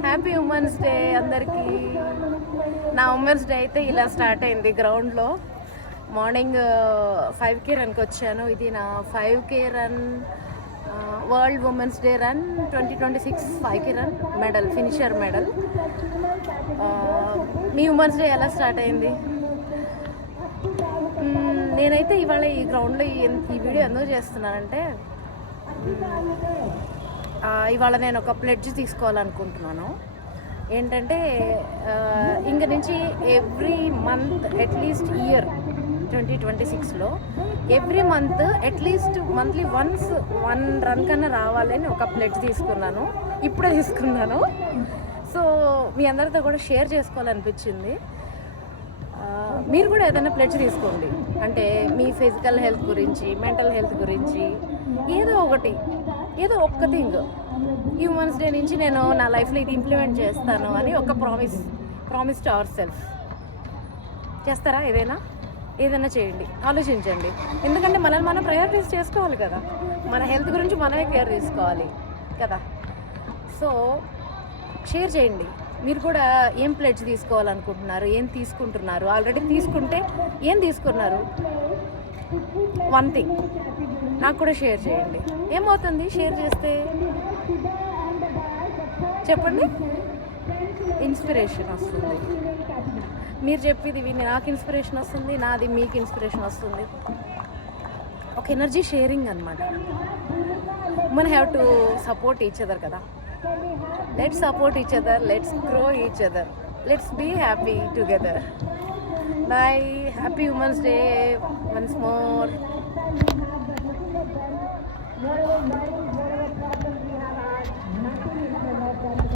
Happy women's day అందరికీ. నా women's day అయితే ఇలా స్టార్ట్ అయింది గ్రౌండ్లో. మార్నింగ్ 5K రన్కి వచ్చాను. ఇది నా 5K run, world women's day run 2026 5K run medal, finisher medal. మీ ఉమెన్స్ డే ఎలా స్టార్ట్ అయింది? నేనైతే ఇవాళ ఈ గ్రౌండ్లో ఈ వీడియో ఎందుకు చేస్తున్నానంటే, ఇవాళ నేను ఒక ప్లెడ్జ్ తీసుకోవాలనుకుంటున్నాను. ఏంటంటే ఇంక నుంచి ఎవ్రీ మంత్ అట్లీస్ట్ ఇయర్ 2026లో every month at least monthly once 1 run కన్నా రావాలని ఒక ప్లెడ్జ్ తీసుకున్నాను. ఇప్పుడే తీసుకున్నాను. సో మీ అందరితో కూడా షేర్ చేసుకోవాలనిపించింది. మీరు కూడా ఏదైనా ప్లెడ్జ్ తీసుకోండి. అంటే మీ ఫిజికల్ హెల్త్ గురించి, మెంటల్ హెల్త్ గురించి ఏదో ఒక్క థింగ్. ఈ ఉమెన్స్ డే నుంచి నేను నా లైఫ్లో ఇది ఇంప్లిమెంట్ చేస్తాను అని ఒక ప్రామిస్ టు అవర్ సెల్ఫ్. చేస్తారా? ఏదైనా చేయండి, ఆలోచించండి. ఎందుకంటే మనల్ని మనం ప్రయారిటైజ్ చేసుకోవాలి కదా. మన హెల్త్ గురించి మనమే కేర్ తీసుకోవాలి కదా. సో షేర్ చేయండి. మీరు కూడా ఏం ప్లెడ్జ్ తీసుకోవాలనుకుంటున్నారు, ఏం తీసుకుంటున్నారు, ఆల్రెడీ తీసుకుంటే ఏం తీసుకున్నారు, 1 థింగ్ నాకు కూడా షేర్ చేయండి. ఏమవుతుంది షేర్ చేస్తే? చెప్పండి. ఇన్స్పిరేషన్ వస్తుంది. మీరు చెప్పేది విని నాకు ఇన్స్పిరేషన్ వస్తుంది, నాది మీకు ఇన్స్పిరేషన్ వస్తుంది. ఒక ఎనర్జీ షేరింగ్ అనమాట. మన have to support each other కదా. Let's support each other, let's grow each other, let's be happy together. Bye. Happy Women's Day once more.